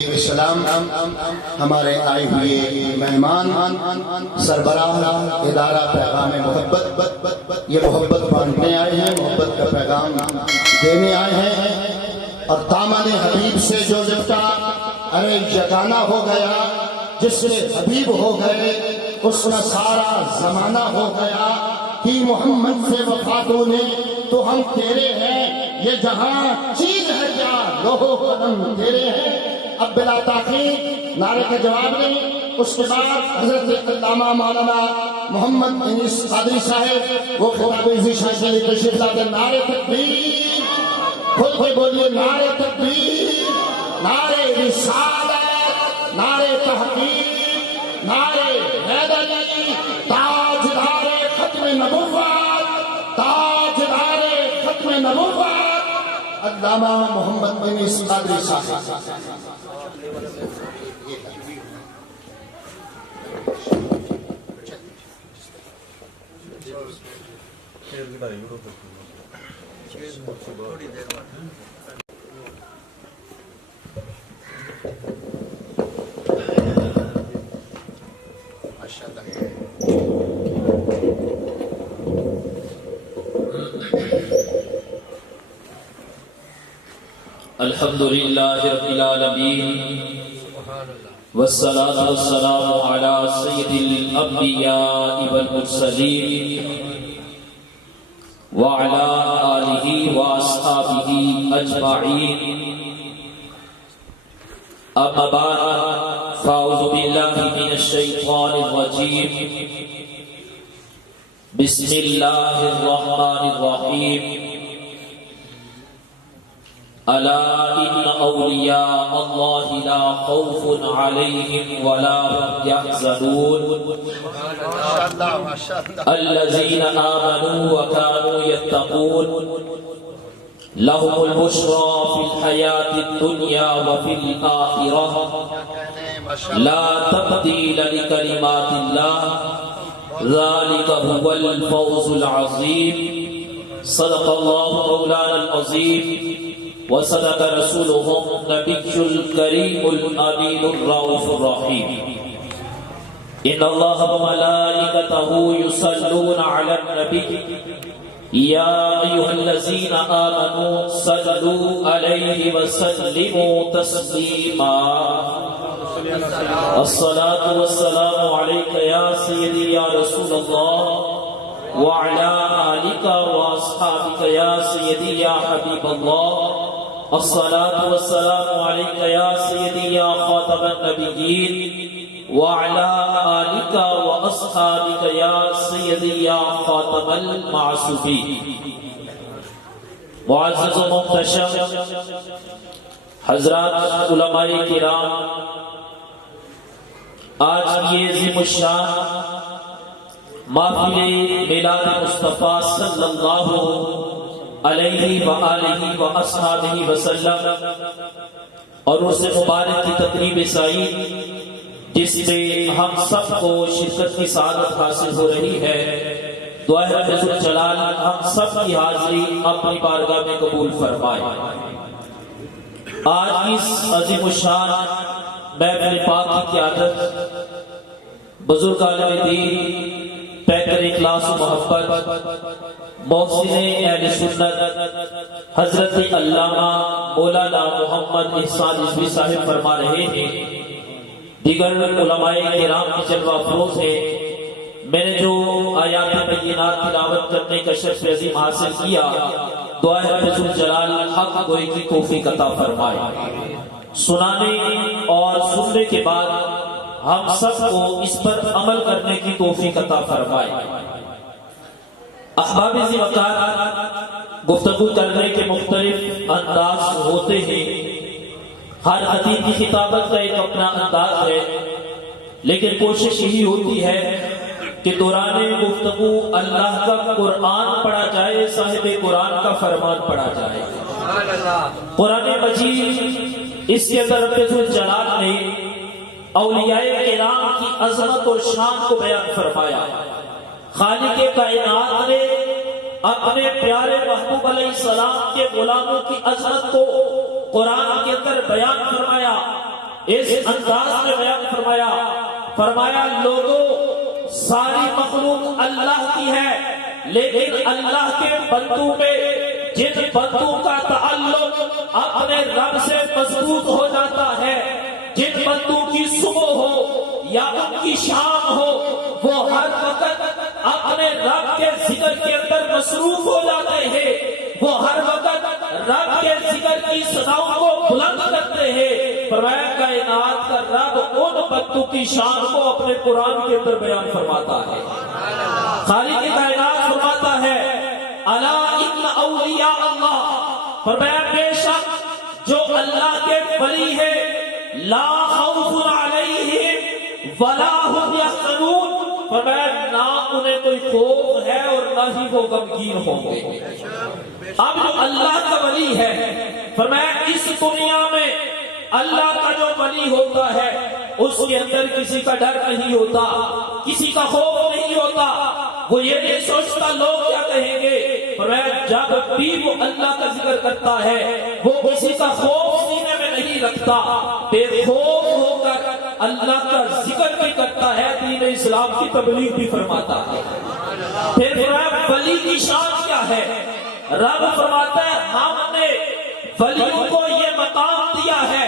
السلام ہمارے آئے ہوئے مہمان سربراہ ادارہ پیغام محبت یہ محبت بانٹنے آئے ہیں، محبت کا پیغام دینے آئے ہیں، اور دامن حبیب سے جو لپٹا ارے یگانہ ہو گیا، جس سے حبیب ہو گئے اس کا سارا زمانہ ہو گیا کہ محمد سے وفاتوں نے تو ہم تیرے ہیں، یہ جہاں چیز ہے کیا لوہو قلم تیرے ہیں۔ اب بلا تاخیر نعرے کا جواب دیں، اس کے بعد حضرت علامہ مولانا محمد انیس قادری صاحب وہ خطاب ذیشان کے لیے تشریف لاتے ہیں۔ نعرے تکبیر، کھل کے بولیے نعرے تکبیر، نعرے رسالت، نعرے تحقیق، نعرے حیدری، تاجدار ختم نبوت، تاجدار ختم نبوت علامہ محمد انیس قادری صاحب۔ الحمدللہ رب العالمین والصلاة والسلام على سید الانبیاء والمرسلین وعلى آلہ واصحابہ اجمعین، اما بعد فاعوذ باللہ من الشیطان الرجیم، بسم اللہ الرحمن الرحیم، الا ان اولیاء اللہ لا خوف علیہم ولا هم يحزنون الذین آمنوا وكانوا يتقون لهم البشرى في الحیاة الدنیا وفي الآخرة لا تبدیل لکلمات اللہ ذلك هو الفوز العظیم۔ صدق اللہ مولانا العظیم وصدق رسوله النبي الكريم الأمين الرؤوف الرحيم۔ إن الله وملائكته يصلون على النبي يا أيها الذين آمنوا صلوا عليه وسلموا تسليما۔ الصلاة والسلام عليك يا سيدي يا رسول الله وعلى آلك وأصحابك يا سيدي يا حبيب الله۔ الصلاة والسلام عليك يا سيدي يا خاتم النبيين وعلى آلك وأصحابك يا سيدي يا خاتم المعصومين۔ معزز و محتشم حضرات علماء کرام، آج یہ عظیم الشان محفل میلاد مصطفیٰ صلی اللہ علیہ وآلہ واصحابہ وسلم اور اس مبارک کی تقریب سعید جس میں ہم سب کو شرکت کی سعادت حاصل ہو رہی ہے، دعا ہے رب الجلال ہم سب کی حاضری اپنی بارگاہ میں قبول فرمائے۔ آج اس عظیم الشان محفل پاک کی قیادت بزرگ عالم دین پیکر اخلاص و محبت محسن اہل سنت حضرت علامہ مولانا محمد احسان رضوی صاحب فرما رہے ہیں، دیگر علماء کرام کی جلوہ افروز ہیں۔ میں نے جو آیات بینات تلاوت کرنے کا شرف عظیم حاصل کیا، دعا ہے رب الجلال حق گوئی کی توفیق عطا فرمائے۔ سنانے اور سننے کے بعد ہم سب کو اس پر عمل کرنے کی توفیق عطا فرمائے۔ احباب ذی وقار، گفتگو کرنے کے مختلف انداز ہوتے ہیں، ہر خطیب کی خطابت کا ایک اپنا انداز ہے، لیکن کوشش یہی ہوتی ہے کہ دوران گفتگو اللہ کا قرآن پڑھا جائے، صاحب قرآن کا فرمان پڑھا جائے۔ قرآن مجید اس کے اندر رب الجلال نے اولیاء کرام کی عظمت اور شان کو بیان فرمایا۔ خالق کائنات نے اپنے پیارے محبوب علیہ السلام کے غلاموں کی عظمت کو قرآن کے اندر بیان فرمایا۔ اس انداز میں بیان فرمایا، فرمایا لوگوں ساری مخلوق اللہ کی ہے، لیکن اللہ کے بندوں میں جن بندوں کا تعلق اپنے رب سے مضبوط ہو جاتا ہے، جن بندوں کی صبح ہو یا ان کی شام ہو، وہ ہر وقت اپنے رب کے ذکر کے اندر مصروف ہو جاتے ہیں، وہ ہر وقت رب کے ذکر کی صداؤں کو بلند کرتے ہیں۔ فرمایا کائنات کا رب ان بندوں کی شان کو اپنے قرآن کے اندر بیان فرماتا ہے۔ خالق کائنات فرماتا ہے الا ان اولیاء اللہ، فرمایا بے شک جو اللہ کے ولی ہے لا خوف علیہم ولا هم یحزنون، فرمایا نہ انہیں کوئی خوف ہے اور نہ ہی وہ غمگین ہوں گے۔ اب جو اللہ کا ولی ہے، فرمایا اس دنیا میں اللہ کا جو ولی ہوتا ہے اس کے اندر کسی کا ڈر نہیں ہوتا، کسی کا خوف نہیں ہوتا، وہ یہ نہیں سوچتا لوگ کیا کہیں گے۔ فرمایا جب بھی وہ اللہ کا ذکر کرتا ہے وہ کسی کا خوف سینے میں نہیں رکھتا، بے خوف ہو کر اللہ کا ذکر بھی کرتا ہے، دین اسلام کی تبلیغ بھی فرماتا ہے۔ پھر فرمایا ولی کی شان کیا ہے؟ رب فرماتا ہے ہم نے ولیوں کو یہ مقام دیا ہے،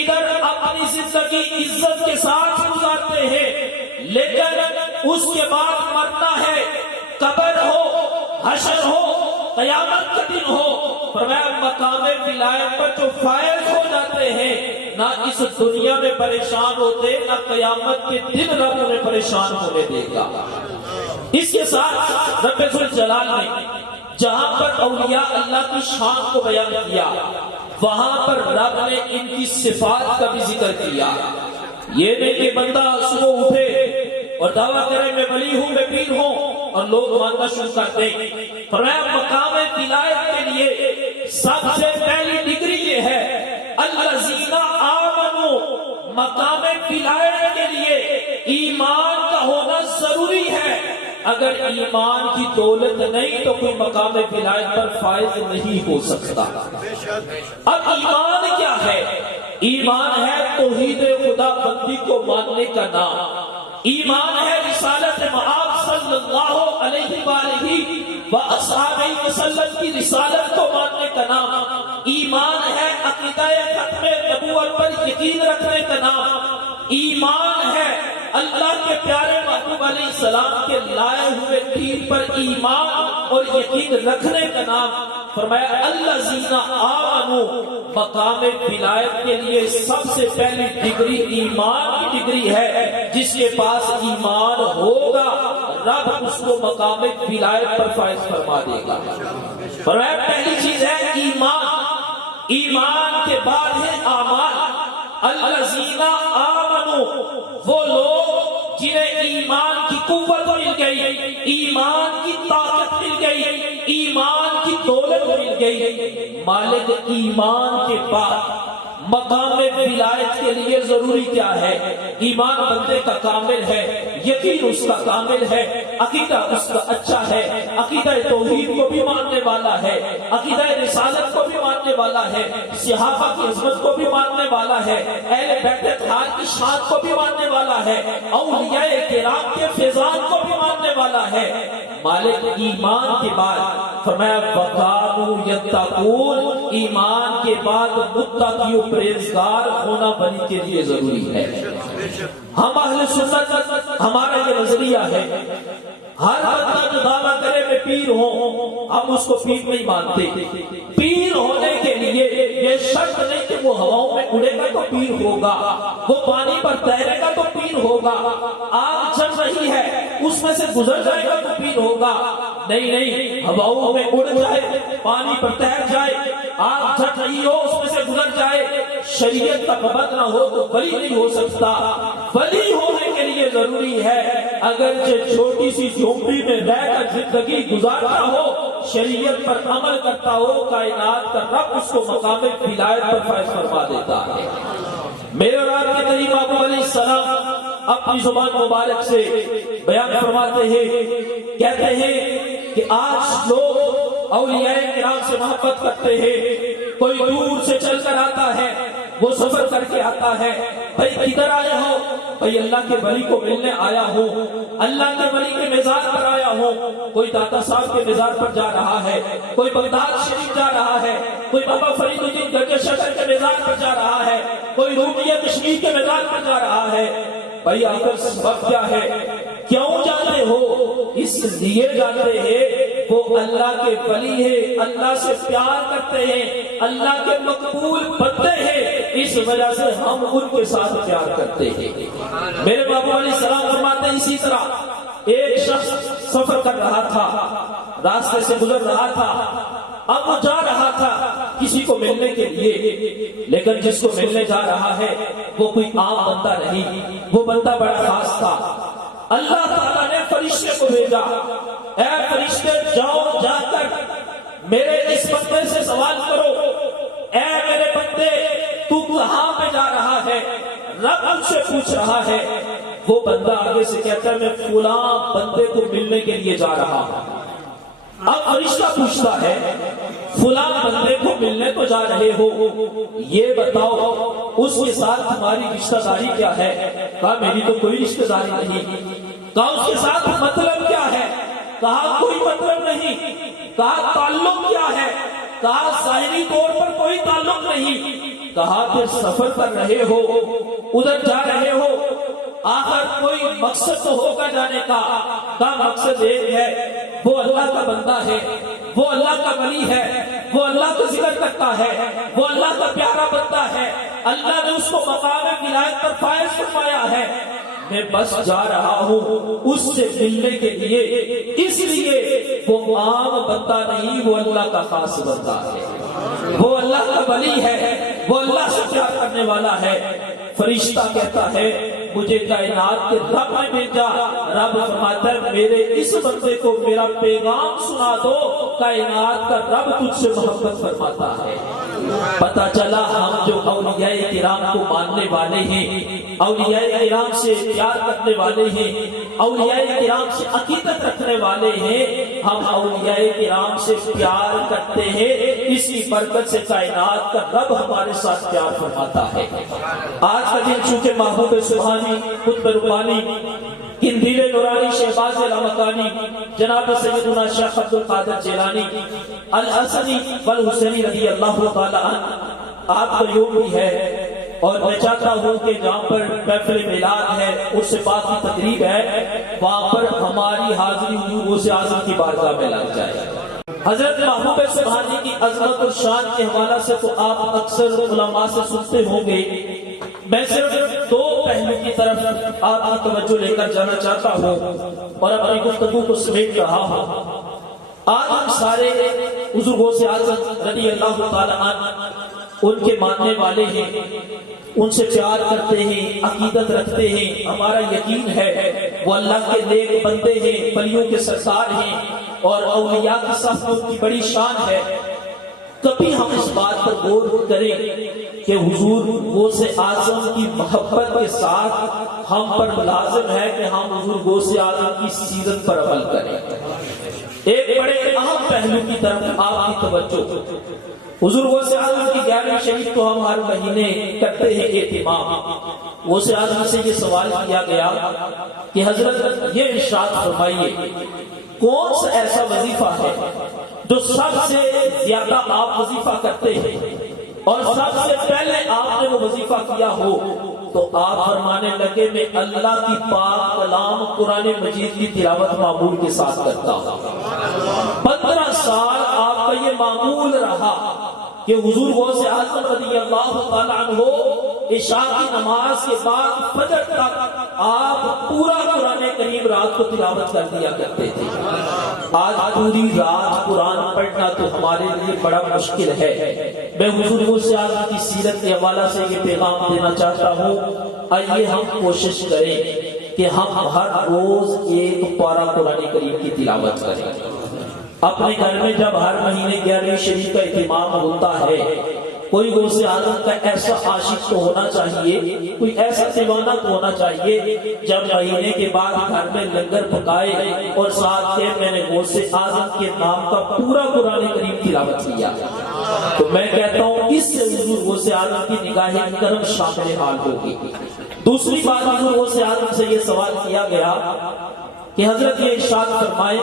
ادھر اپنی زندگی عزت کے ساتھ گزارتے ہیں، لیکن اس کے بعد مرنا ہے، قبر ہو، حشر ہو، قیامت کا دن ہو، فرمایا مقام ولایت پر جو فائز ہو جاتے ہیں نہ اس دنیا میں پریشان ہوتے، نہ قیامت کے دن رب انہیں پریشان ہونے دے گا۔ اس کے ساتھ رب ذوالجلال نے جہاں پر اولیاء اللہ کی شان کو بیان کیا، وہاں پر رب نے ان کی صفات کا بھی ذکر کیا۔ یہ نہیں کہ بندہ صبح اٹھے اور دعویٰ کرے میں ولی ہوں، میں پیر ہوں اور لوگ ماننا شروع کر دیں۔ فرمایا مقام ولایت کے لیے سب سے پہلی ڈگری یہ ہے الذین آمنوا، مقام ولایت کے لیے ایمان کا ہونا ضروری ہے۔ اگر ایمان کی دولت نہیں تو کوئی مقام ولایت پر فائز نہیں ہو سکتا۔ اب ایمان کیا ہے؟ ایمان ہے توحید خدا بندی کو ماننے کا نام، ایمان ہے رسالت مآب صلی اللہ علیہ وآلہ وآصحابہ وسلم کی رسالت کو ماننے کا نام، ایمان ہے عقیدہ ختم نبوت پر یقین رکھنے کا نام، ایمان ہے اللہ کے پیارے محبوب علیہ السلام کے لائے ہوئے دین پر ایمان اور یقین رکھنے کا نام۔ فرمایا الذین آمنوا، مقام ولایت کے لیے سب سے پہلی ڈگری ایمان کی ڈگری ہے، جس کے پاس ایمان ہوگا رب اس کو مقام ولایت پر فائز فرما دے گا۔ فرمایا پہلی چیز ہے ایمان، ایمان کے بعد ہے اعمال۔ الذین آمنوا، وہ لوگ جنہیں ایمان کی قوت مل گئی، ایمان کی طاقت مل گئی، ایمان کی دولت مل گئی۔ مالک ایمان کے بعد مقام ولایت کے لیے ضروری کیا ہے؟ ایمان بندے کا کامل ہے، یقین اس کا کامل ہے، عقیدہ اس کا اچھا ہے، عقیدہ توحید کو بھی ماننے والا ہے، عقیدہ رسالت کو بھی ماننے والا ہے، صحابہ کی عظمت کو بھی ماننے والا ہے، اہل بیت اطہار کی شان کو بھی ماننے والا ہے، اولیاء کرام کے فیضان کو بھی ماننے والا ہے۔ مالک ایمان کے بعد فرمایا وَقَانُوا يَتَّقُونَ، ایمان کے بعد متقی و پرہیزگار ہونا ولی کے لیے ضروری ہے۔ ہم اہل سنت ہمارا یہ نظریہ ہے، ہر بندہ جو دعویٰ کرے میں پیر ہوں، ہم اس کو پیر نہیں مانتے۔ پیر ہونے کے لیے یہ شرط نہیں کہ وہ ہواؤں میں اڑے گا تو پیر ہوگا، وہ پانی پر تیرے گا تو پیر ہوگا، آگ جل رہی ہے اس میں سے گزر جائے گا تو پیر ہوگا۔ نہیں نہیں، ہواؤں میں اڑ جائے، پانی پر تیر جائے، آگ جل رہی ہو اس میں سے گزر جائے، شریعت کا پابند نہ ہو تو ولی نہیں ہو سکتا۔ ولی ہونے کے لیے ضروری ہے اگرچہ چھوٹی سی جھونپڑی میں رہ کر زندگی گزارتا ہو، شریعت پر عمل کرتا ہو، کائنات کا رب اس کو مقام ولایت پر فائز فرما دیتا ہے۔ میرے اور آپ کے نبی محبوب علیہ السلام اپنی زبان مبارک سے بیان فرماتے ہیں، کہتے ہیں کہ آج لوگ اولیاء کرام سے محبت کرتے ہیں، کوئی دور سے چل کر آتا ہے، وہ سفر کر کے آتا ہے، بھائی کدھر آئے ہو؟ بھائی اللہ کے ولی کو ملنے آیا ہوں، اللہ کے ولی کے مزار پر آیا ہوں۔ کوئی داتا صاحب کے مزار پر جا رہا ہے، کوئی بغداد شریف جا رہا ہے، کوئی بابا فرید الدین گرج شکر کے مزار پر جا رہا ہے، کوئی رومیہ کشمیر کے مزار پر جا رہا ہے۔ بھائی آخر سبب کیا ہے؟ کیوں جاتے ہو؟ اس لیے جاتے ہیں وہ اللہ کے ولی ہے، اللہ سے پیار کرتے ہیں، اللہ کے مقبول بندے ہیں، اس وجہ سے ہم ان کے ساتھ پیار کرتے ہیں۔ میرے بابا علیہ السلام فرماتے ہیں اسی طرح ایک شخص سفر کر رہا تھا، راستے سے گزر رہا تھا، اب وہ جا رہا تھا کسی کو ملنے کے لیے، لیکن جس کو ملنے جا رہا ہے وہ کوئی عام بندہ نہیں، وہ بندہ بڑا خاص تھا۔ اللہ تعالیٰ نے فرشتے کو بھیجا، اے فرشتے جاؤ، جا کر میرے اس بندے سے سوال کرو، اے میرے بندے تو کہاں پہ جا رہا ہے؟ رب ان سے پوچھ رہا ہے۔ وہ بندہ آگے سے کہتا ہے میں فلاں بندے کو ملنے کے لیے جا رہا ہوں۔ اب فرشتہ پوچھتا ہے فلاں بندے کو ملنے کو جا رہے ہو، یہ بتاؤ اس کے ساتھ تمہاری رشتہ داری کیا ہے؟ کہا میری تو کوئی رشتہ داری نہیں۔ کہا اس کے ساتھ مطلب کیا ہے؟ کہا کوئی مطلب نہیں۔ کہا تعلق کیا ہے؟ کہا ظاہری طور پر کوئی تعلق نہیں۔ کہا پھر سفر کر رہے ہو، ادھر جا رہے ہو، آخر کوئی مقصد تو ہوگا جانے کا؟ کہا مقصد ایک ہے، وہ اللہ کا بندہ ہے، وہ اللہ کا ولی ہے، وہ اللہ کا ذکر کرتا ہے، وہ اللہ کا پیارا بندہ ہے، اللہ نے اس کو مقام ولایت پر فائز فرمایا ہے، میں بس جا رہا ہوں اس سے ملنے کے لیے، اس لیے وہ عام بندہ نہیں، وہ اللہ کا خاص بندہ ہے، وہ اللہ کا ولی ہے، وہ اللہ سے پیار کرنے والا ہے۔ فرشتہ کہتا ہے مجھے کائنات کے رب نے بھیجا۔ رب فرماتا ہے میرے اس بندے کو میرا پیغام سنا دو، کائنات کا رب تجھ سے محبت فرماتا ہے۔ پتہ چلا ہم جو اولیاء کرام کو ماننے والے ہیں، اولیاء کرام سے پیار کرنے والے ہیں، اولیاء کرام سے عقیدت رکھنے والے ہیں، ہم اولیاء کرام سے پیار کرتے ہیں، اس کی برکت سے کائنات کا رب ہمارے ساتھ پیار فرماتا ہے۔ آج کا دن چونکہ محبوب سبحانی، قطب ربانی، قندیل نورانی، شہباز لامکانی، جناب سیدنا شیخ عبد القادر جیلانی الحسنی والحسینی رضی اللہ تعالی عنہ آپ کا یوم بھی ہے، اور میں چاہتا ہوں کہ جہاں پر محفل میلاد ہے، اس سے بعد کی تقریب ہے، وہاں پر ہماری حاضری حضور غوث اعظم کی بارگاہ میں لگ جائے۔ حضرت محبوب سبحانی کی عظمت اور شان کے حوالے سے تو آپ اکثر علماء سے سنتے ہوں گے، میں صرف دو پہلو کی طرف آپ کی توجہ لے کر جانا چاہتا ہوں اور اپنی گفتگو کو سمیٹ رہا ہوں۔ آج ہم سارے حضور غوث اعظم رضی اللہ تعالی عنہ ان کے ماننے والے ہیں، ان سے پیار کرتے ہیں، عقیدت رکھتے ہیں، ہمارا یقین ہے وہ اللہ کے نیک بندے ہیں، ولیوں کے سردار ہیں، اور اولیاء کی صف میں ان کی بڑی شان ہے۔ کبھی ہم اس بات پر غور کریں کہ حضور غوث اعظم کی محبت کے ساتھ ہم پر ملازم ہے کہ ہم حضور غوث اعظم کی سیرت پر عمل کریں۔ ایک بڑے اہم پہلو کی طرف آپ کی توجہ، حضور غوث اعظم کی 11ویں شریف کو ہم ہر مہینے کرتے ہیں اہتمام۔ غوث اعظم سے یہ سوال کیا گیا کہ حضرت یہ ارشاد فرمائیے کون سا ایسا وظیفہ ہے جو سب سے زیادہ آپ وظیفہ کرتے ہیں اور سب سے پہلے آپ نے وہ وظیفہ کیا ہو؟ تو آپ فرمانے لگے میں اللہ کی پاک کلام قرآن مجید کی تلاوت معمول کے ساتھ کرتا ہوں۔ 15 سال آپ کا یہ معمول رہا کہ حضور غوث اعظم رضی اللہ تعالیٰ عنہ عشاء کی نماز کے بعد فجر تک آپ پورا قرآن کریم رات کو تلاوت کر دیا کرتے تھے۔ آج پوری رات قرآن پڑھنا تو ہمارے لیے بڑا مشکل ہے۔ میں حضور غوث اعظم کی سیرت کے حوالے سے یہ پیغام دینا چاہتا ہوں، آئیے ہم کوشش کریں کہ ہم ہر روز ایک پارہ قرآن کریم کی تلاوت کریں۔ اپنے گھر میں جب ہر مہینے 11ویں شریف کا اہتمام ہوتا ہے، کوئی غوث اعظم کا ایسا عاشق تو ہونا چاہیے، کوئی ایسا دیوانہ تو ہونا چاہیے جب مہینے کے بعد گھر میں لنگر پکائے اور ساتھ کے میں نے غوث اعظم کے نام کا پورا قرآن کریم تلاوت کیا۔ تو میں کہتا ہوں اس سے حضور غوث اعظم کی نگاہ کرم شامل حال ہوگی۔ دوسری بات حضور غوث اعظم سے یہ سوال کیا گیا کہ حضرت یہ ارشاد فرمائے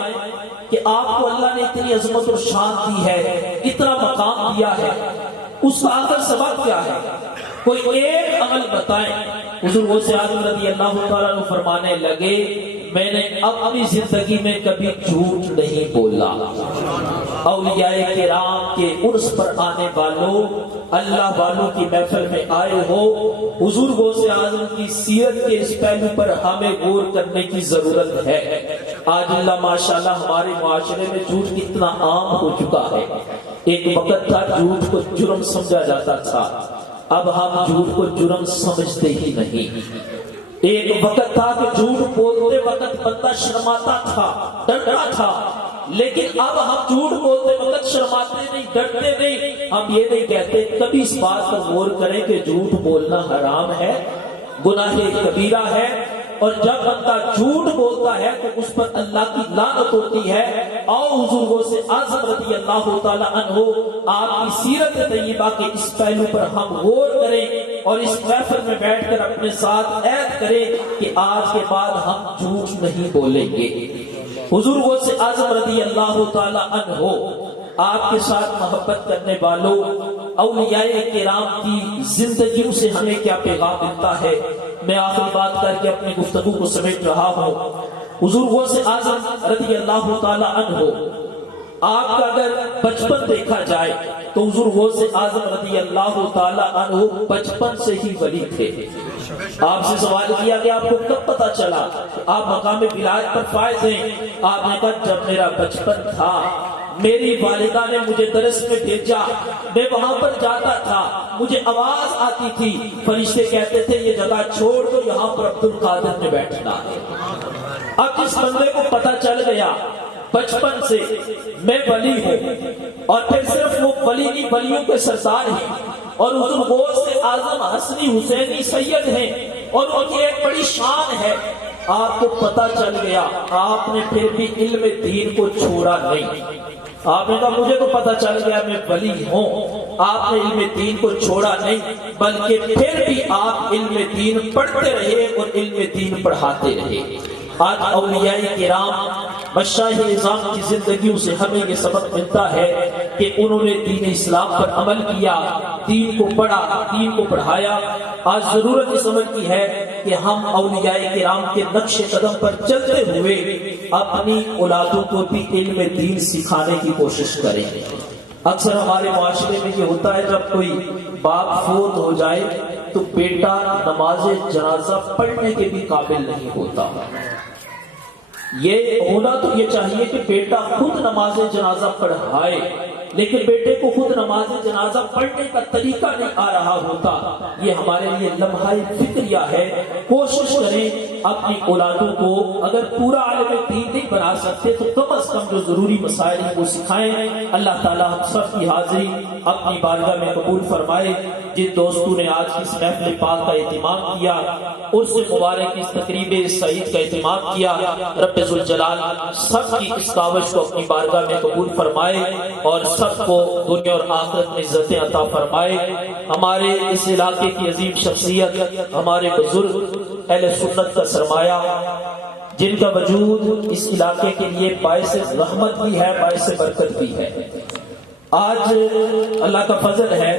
کہ آپ کو اللہ نے اتنی عظمت اور شان دی ہے، اتنا مقام دیا ہے، اس کا آخر سبب کیا ہے؟ کوئی ایک عمل بتائیں۔ حضور غوث اعظم رضی اللہ تعالیٰ عنہ فرمانے لگے میں نے اپنی زندگی میں کبھی جھوٹ نہیں بولا۔ اولیاء کرام کے عرس پر آنے والوں، اللہ والوں کی محفل میں آئے ہو، حضور غوث اعظم کی سیرت کے اس پہلو پر ہمیں غور کرنے کی ضرورت ہے۔ آج اللہ ماشاءاللہ ہمارے معاشرے میں جھوٹ کتنا عام ہو چکا ہے۔ ایک وقت تھا جھوٹ کو جرم سمجھا جاتا تھا، اب ہم جھوٹ کو جرم سمجھتے ہی نہیں۔ ایک وقت تھا کہ جھوٹ بولتے وقت بندہ شرماتا تھا، ڈرتا تھا، لیکن اب ہم جھوٹ بولتے وقت شرماتے نہیں، ڈرتے نہیں۔ ہم یہ نہیں کہتے، کبھی اس بات پر غور کریں کہ جھوٹ بولنا حرام ہے، گناہ کبیرہ ہے، اور جب بندہ جھوٹ بولتا ہے تو اس پر اللہ کی لعنت ہوتی ہے۔ آؤ حضور غوث اعظم رضی اللہ تعالیٰ عنہ آپ کی سیرت طیبہ کے اس پہلو پر ہم غور کریں اور اس محفل میں بیٹھ کر اپنے ساتھ عہد کریں کہ آج کے بعد ہم جھوٹ نہیں بولیں گے۔ حضور غوث اعظم رضی اللہ تعالیٰ عنہ آپ کے ساتھ محبت کرنے والوں، اولیاء کرام کی زندگیوں سے ہمیں کیا پیغام ملتا ہے؟ میں آخری بات کر کے اپنی گفتگو کو سمیٹ رہا ہوں۔ حضور غوث اعظم رضی اللہ تعالیٰ عنہ آپ کا اگر بچپن دیکھا جائے تو حضور غوث اعظم رضی اللہ تعالیٰ عنہ بچپن سے ہی ولی تھے۔ آپ سے سوال کیا کہ آپ کو کب پتا چلا کہ آپ مقام ولایت پر فائز ہیں؟ آپ نے کہا جب میرا بچپن تھا، میری والدہ نے مجھے درس میں بھیجا، میں وہاں پر جاتا تھا، مجھے آواز آتی تھی، فرشتے کہتے تھے یہ جگہ چھوڑ دو، یہاں پر عبد القادر میں بیٹھنا ہے۔ اب جس بندے کو پتا چل گیا بچپن سے میں ولی ہوں، اور پھر صرف وہ ولی نہیں، ولیوں کے سردار ہیں، اور حضور غوث اعظم حسنی حسینی سید ہیں، اور ان کی ایک بڑی شان ہے، آپ کو پتا چل گیا، آپ نے پھر بھی علم دین کو چھوڑا نہیں۔ آپ نے کہا مجھے تو پتا چل گیا میں ولی ہوں، آپ نے علم دین کو چھوڑا نہیں، بلکہ پھر بھی آپ علم دین پڑھتے رہے اور علم دین پڑھاتے رہے۔ آج اولیاء کرام مشائخ اعظام کی زندگیوں سے ہمیں یہ سبق ملتا ہے کہ انہوں نے دین اسلام پر عمل کیا، دین کو پڑھا، دین کو پڑھایا۔ آج ضرورت اس عمل کی ہے کہ ہم اولیاء کرام کے نقش قدم پر چلتے ہوئے اپنی اولادوں کو بھی علم دین سکھانے کی کوشش کریں۔ اکثر ہمارے معاشرے میں یہ ہوتا ہے جب کوئی باپ فوت ہو جائے تو بیٹا نماز جنازہ پڑھنے کے بھی قابل نہیں ہوتا۔ یہ ہونا تو یہ چاہیے کہ بیٹا خود نماز جنازہ پڑھائے، لیکن بیٹے کو خود نماز جنازہ پڑھنے کا طریقہ نہیں آ رہا ہوتا۔ یہ ہمارے لیے لمحہ فکریہ ہے۔ کوشش کریں اپنی اولادوں کو، اگر پورا عالم دین نہیں بنا سکتے تو کم از کم جو ضروری مسائل ہیں وہ سکھائیں۔ اللہ تعالیٰ ہم سب کی حاضری اپنی بارگاہ میں قبول فرمائے۔ جن دوستوں نے آج کی اس محفل پاک کا اہتمام کیا، عرس مبارک کی اس تقریب سعید کا اہتمام کیا، رب ذوالجلال سب کی اس کاوش کو اپنی بارگاہ میں قبول فرمائے اور سب کو دنیا اور آخرت میں عزتیں عطا فرمائے۔ ہمارے اس علاقے کی عظیم شخصیت، ہمارے بزرگ اہل سنت کا سرمایہ، جن کا وجود اس علاقے کے لیے باعث رحمت بھی ہے، باعث برکت بھی ہے۔ آج اللہ کا فضل ہے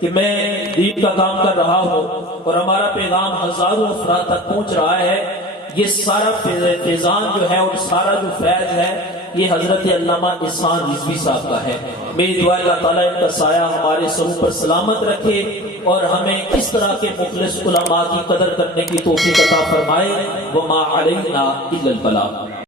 کہ میں دین کا کام کر رہا ہوں اور ہمارا پیغام ہزاروں افراد تک پہنچ رہا ہے۔ یہ سارا فیضان جو ہے اور سارا جو فیض ہے یہ حضرت علامہ احسان رضوی صاحب کا ہے۔ میری دعا اللہ تعالیٰ ان کا سایہ ہمارے سروں پر سلامت رکھے اور ہمیں اس طرح کے مخلص علماء کی قدر کرنے کی توفیق عطا فرمائے۔ وما علینا الا البلاغ۔